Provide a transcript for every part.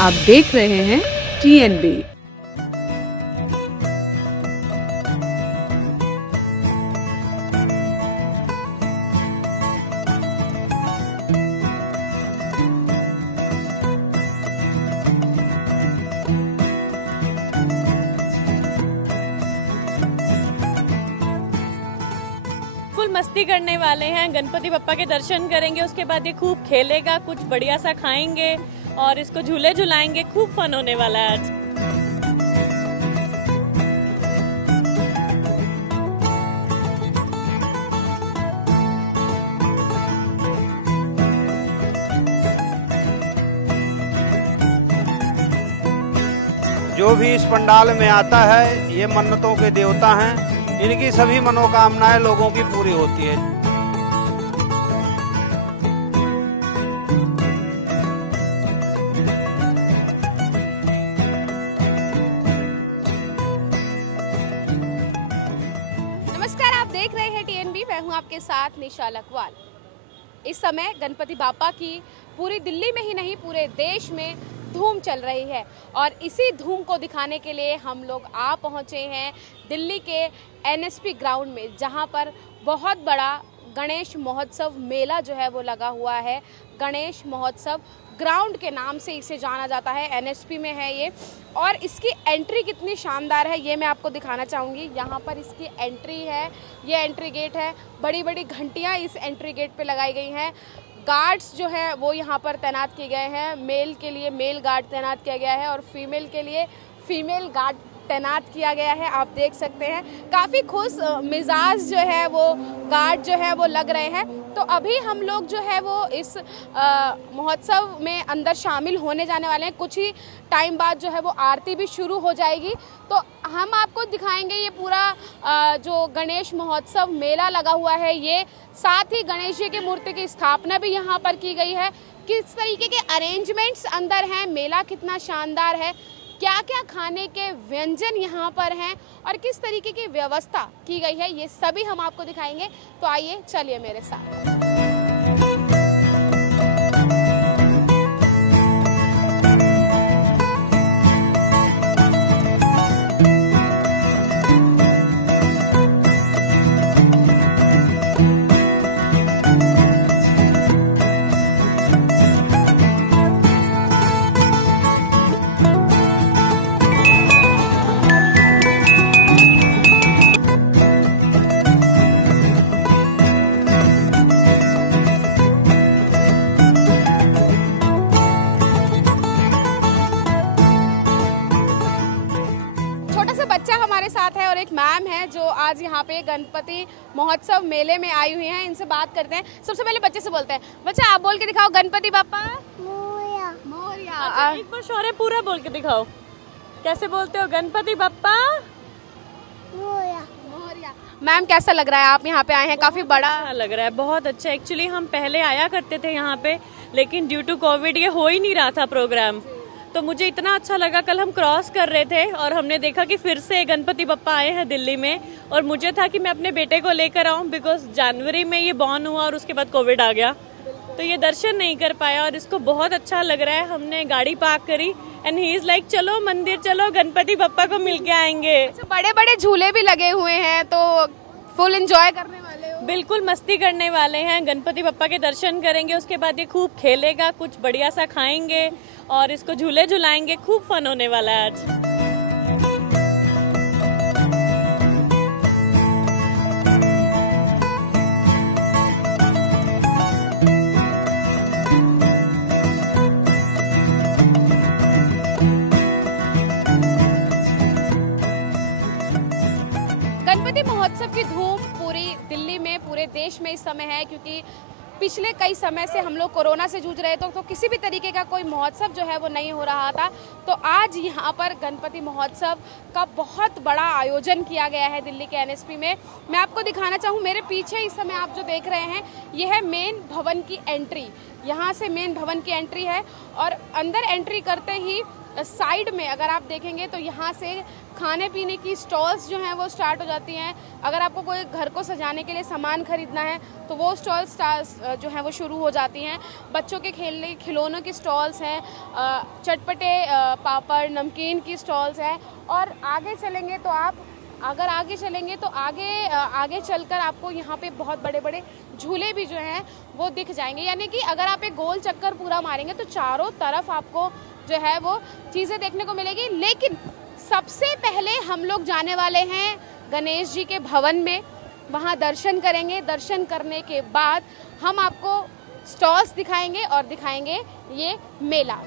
आप देख रहे हैं TNB। मस्ती करने वाले हैं, गणपति बप्पा के दर्शन करेंगे, उसके बाद ये खूब खेलेगा, कुछ बढ़िया सा खाएंगे और इसको झूले झुलाएंगे। खूब फन होने वाला है आज। जो भी इस पंडाल में आता है ये मन्नतों के देवता हैं, इनकी सभी मनोकामनाएं लोगों की पूरी होती है। नमस्कार, आप देख रहे हैं TNB। मैं हूं आपके साथ निशा लखवाल। इस समय गणपति बापा की पूरी दिल्ली में ही नहीं पूरे देश में धूम चल रही है और इसी धूम को दिखाने के लिए हम लोग आ पहुंचे हैं दिल्ली के NSP ग्राउंड में, जहां पर बहुत बड़ा गणेश महोत्सव मेला जो है वो लगा हुआ है। गणेश महोत्सव ग्राउंड के नाम से इसे जाना जाता है, NSP में है ये। और इसकी एंट्री कितनी शानदार है ये मैं आपको दिखाना चाहूँगी। यहाँ पर इसकी एंट्री है, ये एंट्री गेट है। बड़ी बड़ी घंटियाँ इस एंट्री गेट पे लगाई गई हैं। गार्ड्स जो है वो यहाँ पर तैनात किए गए हैं। मेल के लिए मेल गार्ड तैनात किया गया है और फीमेल के लिए फीमेल गार्ड तैनात किया गया है। आप देख सकते हैं काफ़ी खुश मिजाज जो है वो गार्ड जो है वो लग रहे हैं। तो अभी हम लोग जो है वो इस महोत्सव में अंदर शामिल होने जाने वाले हैं। कुछ ही टाइम बाद जो है वो आरती भी शुरू हो जाएगी। तो हम आपको दिखाएंगे ये पूरा जो गणेश महोत्सव मेला लगा हुआ है ये, साथ ही गणेश जी की मूर्ति की स्थापना भी यहाँ पर की गई है। किस तरीके के अरेंजमेंट्स अंदर हैं, मेला कितना शानदार है, क्या क्या खाने के व्यंजन यहाँ पर हैं और किस तरीके की व्यवस्था की गई है, ये सभी हम आपको दिखाएंगे। तो आइए चलिए मेरे साथ। बच्चा हमारे साथ है और एक मैम है जो आज यहाँ पे गणपति महोत्सव मेले में आई हुई हैं। इनसे बात करते हैं। सबसे पहले बच्चे से बोलते हैं, बच्चा आप बोल के दिखाओ गणपति बापा मोरया। मोरया। एक बार शौर्य पूरा बोल के दिखाओ, कैसे बोलते हो? गणपति बापा मोरया। मोरया। मैम कैसा लग रहा है, आप यहाँ पे आए हैं? काफी बड़ा अच्छा लग रहा है, बहुत अच्छा। एक्चुअली हम पहले आया करते थे यहाँ पे, लेकिन ड्यू टू कोविड ये हो ही नहीं रहा था प्रोग्राम। तो मुझे इतना अच्छा लगा, कल हम क्रॉस कर रहे थे और हमने देखा कि फिर से गणपति बप्पा आए हैं दिल्ली में। और मुझे था कि मैं अपने बेटे को लेकर आऊं, बिकॉज जनवरी में ये बॉर्न हुआ और उसके बाद कोविड आ गया, तो ये दर्शन नहीं कर पाया। और इसको बहुत अच्छा लग रहा है। हमने गाड़ी पार्क करी एंड ही इज लाइक चलो मंदिर चलो, गणपति बप्पा को मिल के आएंगे। बड़े बड़े झूले भी लगे हुए हैं, तो फुल एंजॉय करने वाले हो? बिल्कुल मस्ती करने वाले हैं, गणपति बप्पा के दर्शन करेंगे, उसके बाद ये खूब खेलेगा, कुछ बढ़िया सा खाएंगे और इसको झूले झुलाएंगे। खूब फन होने वाला है आज। गणपति महोत्सव की धूम पूरी दिल्ली में, पूरे देश में इस समय है, क्योंकि पिछले कई समय से हम लोग कोरोना से जूझ रहे थे, तो किसी भी तरीके का कोई महोत्सव जो है वो नहीं हो रहा था। तो आज यहाँ पर गणपति महोत्सव का बहुत बड़ा आयोजन किया गया है दिल्ली के NSP में। मैं आपको दिखाना चाहूँ, मेरे पीछे इस समय आप जो देख रहे हैं ये है मेन भवन की एंट्री। यहाँ से मेन भवन की एंट्री है और अंदर एंट्री करते ही साइड में अगर आप देखेंगे तो यहाँ से खाने पीने की स्टॉल्स जो हैं वो स्टार्ट हो जाती हैं। अगर आपको कोई घर को सजाने के लिए सामान खरीदना है तो वो स्टॉल्स जो हैं वो शुरू हो जाती हैं। बच्चों के खेलने खिलौनों की स्टॉल्स हैं, चटपटे पापड़ नमकीन की स्टॉल्स हैं। और आगे चलेंगे तो आगे चलकर आपको यहाँ पे बहुत बड़े बड़े झूले भी जो हैं वो दिख जाएंगे। यानी कि अगर आप एक गोल चक्कर पूरा मारेंगे तो चारों तरफ आपको जो है वो चीज़ें देखने को मिलेगी। लेकिन सबसे पहले हम लोग जाने वाले हैं गणेश जी के भवन में, वहाँ दर्शन करेंगे। दर्शन करने के बाद हम आपको स्टॉल्स दिखाएंगे और दिखाएंगे ये मेला।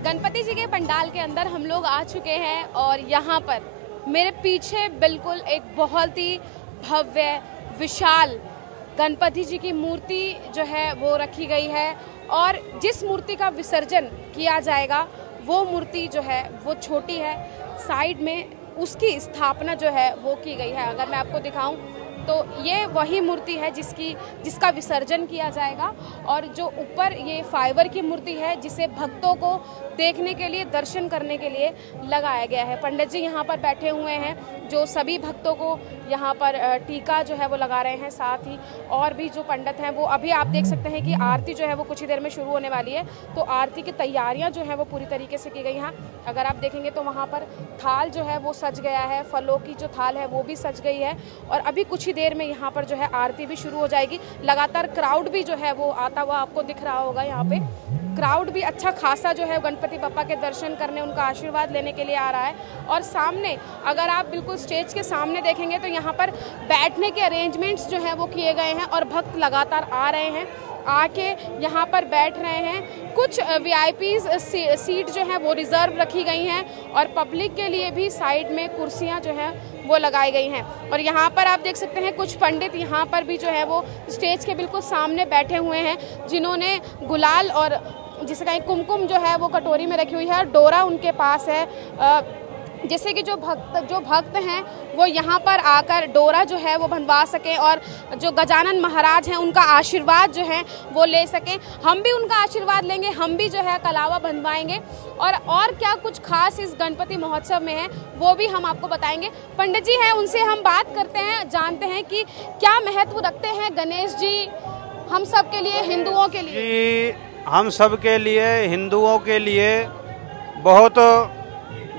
गणपति जी के पंडाल के अंदर हम लोग आ चुके हैं और यहाँ पर मेरे पीछे बिल्कुल एक बहुत ही भव्य विशाल गणपति जी की मूर्ति जो है वो रखी गई है। और जिस मूर्ति का विसर्जन किया जाएगा वो मूर्ति जो है वो छोटी है, साइड में उसकी स्थापना जो है वो की गई है। अगर मैं आपको दिखाऊं तो ये वही मूर्ति है जिसका विसर्जन किया जाएगा। और जो ऊपर ये फाइबर की मूर्ति है जिसे भक्तों को देखने के लिए दर्शन करने के लिए लगाया गया है। पंडित जी यहाँ पर बैठे हुए हैं जो सभी भक्तों को यहाँ पर टीका जो है वो लगा रहे हैं। साथ ही और भी जो पंडित हैं वो अभी आप देख सकते हैं कि आरती जो है वो कुछ ही देर में शुरू होने वाली है। तो आरती की तैयारियाँ जो है वो पूरी तरीके से की गई हैं। अगर आप देखेंगे तो वहाँ पर थाल जो है वो सज गया है, फलों की जो थाल है वो भी सज गई है। और अभी कुछ ही देर में यहाँ पर जो है आरती भी शुरू हो जाएगी। लगातार क्राउड भी जो है वो आता हुआ आपको दिख रहा होगा। यहाँ पे क्राउड भी अच्छा खासा जो है गणपति बप्पा के दर्शन करने, उनका आशीर्वाद लेने के लिए आ रहा है। और सामने अगर आप बिल्कुल स्टेज के सामने देखेंगे तो यहाँ पर बैठने के अरेंजमेंट्स जो है वो किए गए हैं और भक्त लगातार आ रहे हैं, आके यहाँ पर बैठ रहे हैं। कुछ वीआईपी सीट जो है वो रिजर्व रखी गई हैं और पब्लिक के लिए भी साइड में कुर्सियाँ जो हैं वो लगाई गई हैं। और यहाँ पर आप देख सकते हैं कुछ पंडित यहाँ पर भी जो है वो स्टेज के बिल्कुल सामने बैठे हुए हैं, जिन्होंने गुलाल और जिसे कहीं कुमकुम जो है वो कटोरी में रखी हुई है। डोरा उनके पास है, जैसे कि जो भक्त हैं वो यहाँ पर आकर डोरा जो है वो बंधवा सकें और जो गजानन महाराज हैं उनका आशीर्वाद जो है वो ले सकें। हम भी उनका आशीर्वाद लेंगे, हम भी जो है कलावा बंधवाएंगे। और क्या कुछ खास इस गणपति महोत्सव में है वो भी हम आपको बताएंगे। पंडित जी हैं, उनसे हम बात करते हैं, जानते हैं कि क्या महत्व रखते हैं गणेश जी हम सब के लिए, हिंदुओं के लिए। हम सब के लिए, हिंदुओं के लिए बहुत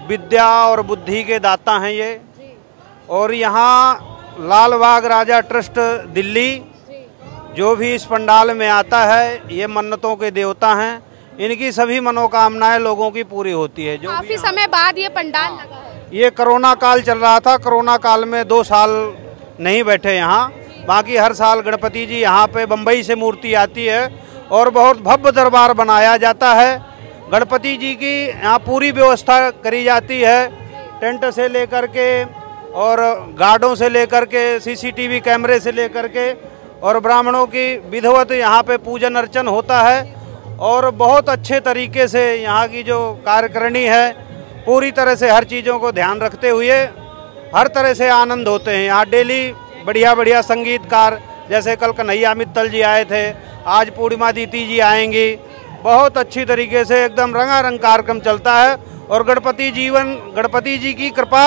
विद्या और बुद्धि के दाता हैं ये। और यहाँ लाल बाग राजा ट्रस्ट दिल्ली जो भी इस पंडाल में आता है ये मन्नतों के देवता हैं। इनकी सभी मनोकामनाएं लोगों की पूरी होती है। जो काफी समय बाद ये पंडाल लगा है। ये कोरोना काल चल रहा था, कोरोना काल में 2 साल नहीं बैठे यहाँ। बाकी हर साल गणपति जी यहाँ पे बम्बई से मूर्ति आती है और बहुत भव्य दरबार बनाया जाता है। गणपति जी की यहाँ पूरी व्यवस्था करी जाती है, टेंट से लेकर के और गार्डों से लेकर के, सीसीटीवी कैमरे से लेकर के, और ब्राह्मणों की विधिवत यहाँ पे पूजन अर्चन होता है। और बहुत अच्छे तरीके से यहाँ की जो कार्यकारिणी है पूरी तरह से हर चीज़ों को ध्यान रखते हुए हर तरह से आनंद होते हैं। यहाँ डेली बढ़िया बढ़िया संगीतकार, जैसे कल कन्हैया मित्तल जी आए थे, आज पूर्णिमा दीदी जी आएंगी। बहुत अच्छी तरीके से एकदम रंगारंग कार्यक्रम चलता है। और गणपति जी की कृपा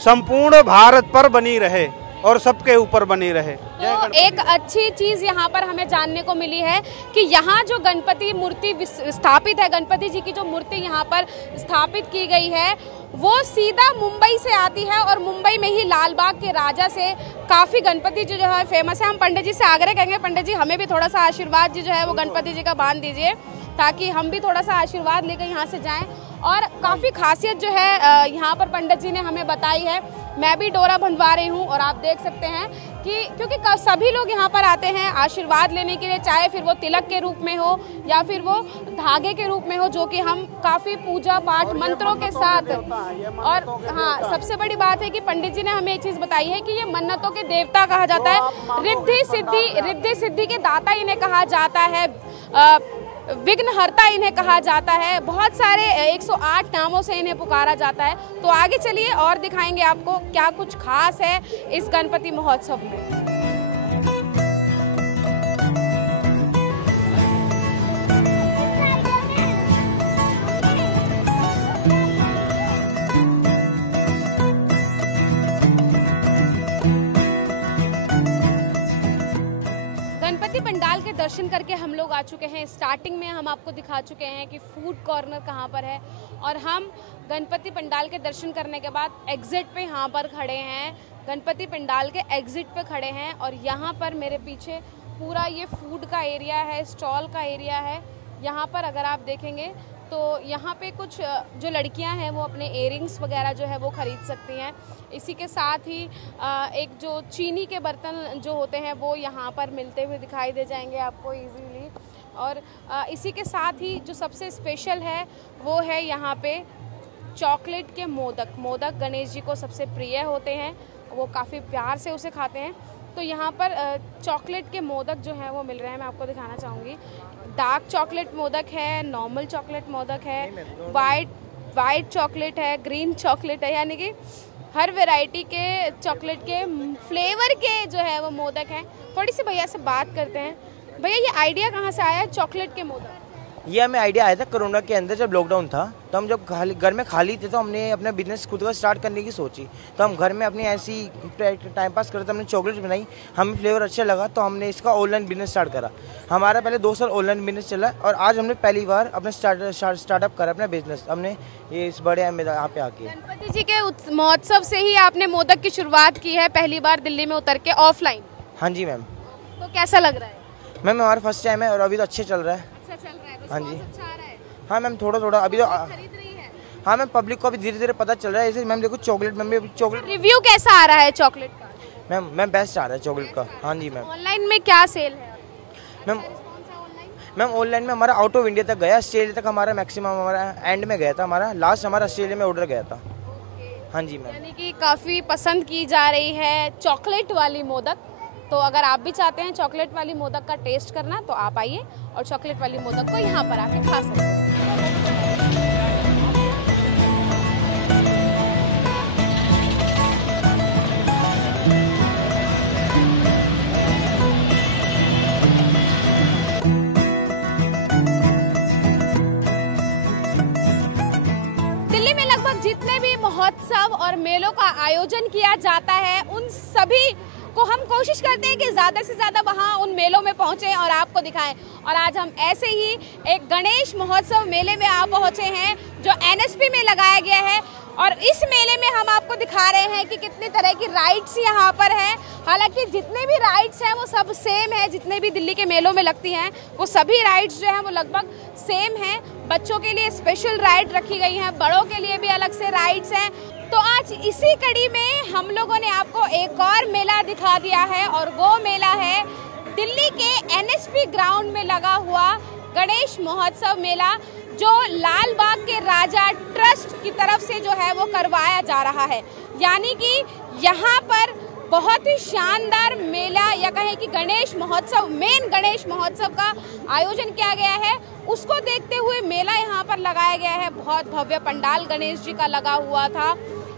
संपूर्ण भारत पर बनी रहे और सबके ऊपर बनी रहे। तो एक अच्छी चीज यहाँ पर हमें जानने को मिली है कि यहाँ जो गणपति मूर्ति स्थापित है, गणपति जी की जो मूर्ति यहाँ पर स्थापित की गई है वो सीधा मुंबई से आती है। और मुंबई में ही लाल बाग के राजा से काफ़ी गणपति जी जो है फेमस है। हम पंडित जी से आग्रह करेंगे, पंडित जी हमें भी थोड़ा सा आशीर्वाद जी जो है वो गणपति जी का बांध दीजिए ताकि हम भी थोड़ा सा आशीर्वाद लेकर यहाँ से जाएं। और काफ़ी खासियत जो है यहाँ पर पंडित जी ने हमें बताई है मैं भी डोरा बंधवा रही हूँ और आप देख सकते हैं कि क्योंकि सभी लोग यहाँ पर आते हैं आशीर्वाद लेने के लिए, चाहे फिर वो तिलक के रूप में हो या फिर वो धागे के रूप में हो, जो कि हम काफ़ी पूजा पाठ मंत्रों के साथ। और हाँ, सबसे बड़ी बात है कि पंडित जी ने हमें एक चीज़ बताई है कि ये मन्नतों के देवता कहा जाता है, रिद्धि सिद्धि के दाता इन्हें कहा जाता है, विघ्नहर्ता इन्हें कहा जाता है, बहुत सारे 108 नामों से इन्हें पुकारा जाता है। तो आगे चलिए और दिखाएंगे आपको क्या कुछ खास है इस गणपति महोत्सव में। गणपति पंडाल के दर्शन करके हम लोग आ चुके हैं। स्टार्टिंग में हम आपको दिखा चुके हैं कि फूड कॉर्नर कहाँ पर है और हम गणपति पंडाल के दर्शन करने के बाद एग्जिट पे यहाँ पर खड़े हैं, गणपति पंडाल के एग्जिट पे खड़े हैं। और यहाँ पर मेरे पीछे पूरा ये फूड का एरिया है, स्टॉल का एरिया है। यहाँ पर अगर आप देखेंगे तो यहाँ पे कुछ जो लड़कियाँ हैं वो अपने इयरिंग्स वगैरह जो है वो ख़रीद सकती हैं। इसी के साथ ही एक जो चीनी के बर्तन जो होते हैं वो यहाँ पर मिलते हुए दिखाई दे जाएंगे आपको इजीली। और इसी के साथ ही जो सबसे स्पेशल है वो है यहाँ पे चॉकलेट के मोदक गणेश जी को सबसे प्रिय होते हैं, वो काफ़ी प्यार से उसे खाते हैं। तो यहाँ पर चॉकलेट के मोदक जो हैं वो मिल रहे हैं, मैं आपको दिखाना चाहूँगी। डार्क चॉकलेट मोदक है, नॉर्मल चॉकलेट मोदक है, वाइट चॉकलेट है, ग्रीन चॉकलेट है, यानी कि हर वैरायटी के चॉकलेट के फ्लेवर के जो है वो मोदक हैं। थोड़ी सी भैया से बात करते हैं। भैया ये आइडिया कहाँ से आया चॉकलेट के मोदक? ये हमें आइडिया आया था कोरोना के अंदर, जब लॉकडाउन था तो हम जब घर में खाली थे तो हमने अपना बिजनेस खुद का स्टार्ट करने की सोची। तो हम घर में अपनी ऐसी टाइम पास करते हमने चॉकलेट बनाई, हमें फ्लेवर अच्छा लगा तो हमने इसका ऑनलाइन बिजनेस स्टार्ट करा। हमारा पहले 2 साल ऑनलाइन बिजनेस चला और आज हमने पहली बार अपना स्टार्टअप करा अपना बिजनेस, हमने ये इस बड़े यहाँ पे आके। गणपति जी के महोत्सव से ही आपने मोदक की शुरुआत की है, पहली बार दिल्ली में उतर के ऑफलाइन? हाँ जी मैम। तो कैसा लग रहा है? मैम हमारा फर्स्ट टाइम है और अभी तो अच्छे चल रहा है। अच्छा चल रहा है? हाँ जी। अच्छा आ रहा है? हाँ मैम, थोड़ा अभी तो खरीद रही है? हाँ मैम, पब्लिक को अभी धीरे धीरे पता चल रहा है। ऐसे मैम देखो चॉकलेट में चॉकलेट रिव्यू कैसा आ रहा है चॉकलेट का? मैम बेस्ट आ रहा है चॉकलेट का। हाँ जी मैम। ऑनलाइन में क्या सेल है मैम ऑनलाइन में हमारा आउट ऑफ इंडिया तक गया, ऑस्ट्रेलिया तक हमारा मैक्सिमम हमारा एंड में गया था, हमारा लास्ट हमारा ऑस्ट्रेलिया में ऑर्डर गया था। हाँ जी मैम। यानी कि काफ़ी पसंद की जा रही है चॉकलेट वाली मोदक। तो अगर आप भी चाहते हैं चॉकलेट वाली मोदक का टेस्ट करना तो आप आइए और चॉकलेट वाली मोदक को यहाँ पर आके खा सकते हैं। दिल्ली में लगभग जितने भी महोत्सव और मेलों का आयोजन किया जाता है उन सभी को हम कोशिश करते हैं कि ज़्यादा से ज़्यादा वहाँ उन मेलों में पहुँचें और आपको दिखाएं। और आज हम ऐसे ही एक गणेश महोत्सव मेले में आ पहुँचे हैं जो एनएसपी में लगाया गया है। और इस मेले में हम आपको दिखा रहे हैं कि कितनी तरह की राइड्स यहाँ पर हैं। हालांकि जितने भी राइड्स हैं वो सब सेम है, जितने भी दिल्ली के मेलों में लगती हैं वो सभी राइड्स जो हैं वो लगभग सेम हैं। बच्चों के लिए स्पेशल राइड रखी गई हैं, बड़ों के लिए भी अलग से राइड्स हैं। तो आज इसी कड़ी में हम लोगों ने आपको एक और मेला दिखा दिया है और वो मेला है दिल्ली के एनएसपी ग्राउंड में लगा हुआ गणेश महोत्सव मेला, जो लाल बाग के राजा ट्रस्ट की तरफ से जो है वो करवाया जा रहा है। यानी कि यहाँ पर बहुत ही शानदार मेला या कहें कि गणेश महोत्सव, मेन गणेश महोत्सव का आयोजन किया गया है। उसको देखते हुए मेला यहाँ पर लगाया गया है। बहुत भव्य पंडाल गणेश जी का लगा हुआ था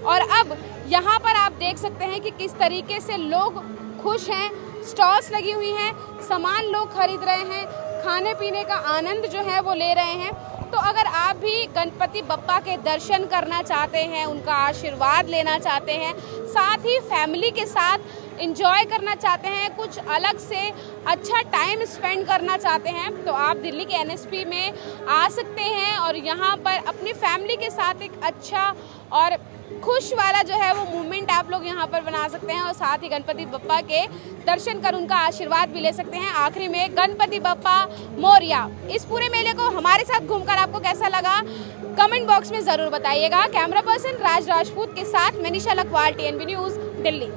और अब यहाँ पर आप देख सकते हैं कि किस तरीके से लोग खुश हैं। स्टॉल्स लगी हुई हैं, सामान लोग खरीद रहे हैं, खाने पीने का आनंद जो है वो ले रहे हैं। तो अगर आप भी गणपति बप्पा के दर्शन करना चाहते हैं, उनका आशीर्वाद लेना चाहते हैं, साथ ही फैमिली के साथ एंजॉय करना चाहते हैं, कुछ अलग से अच्छा टाइम स्पेंड करना चाहते हैं, तो आप दिल्ली के एनएसपी में आ सकते हैं और यहाँ पर अपनी फैमिली के साथ एक अच्छा और खुश वाला जो है वो मूवमेंट आप आप लोग यहाँ पर बना सकते हैं और साथ ही गणपति बप्पा के दर्शन कर उनका आशीर्वाद भी ले सकते हैं। आखिरी में गणपति बप्पा मोरया। इस पूरे मेले को हमारे साथ घूमकर आपको कैसा लगा कमेंट बॉक्स में जरूर बताइएगा। कैमरा पर्सन राज राजपूत के साथ मैं निशा लखवाल, TNB न्यूज़, दिल्ली।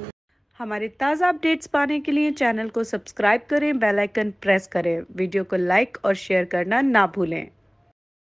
हमारे ताज़ा अपडेट्स पाने के लिए चैनल को सब्सक्राइब करें, बेल आइकन प्रेस करें, वीडियो को लाइक और शेयर करना ना भूलें।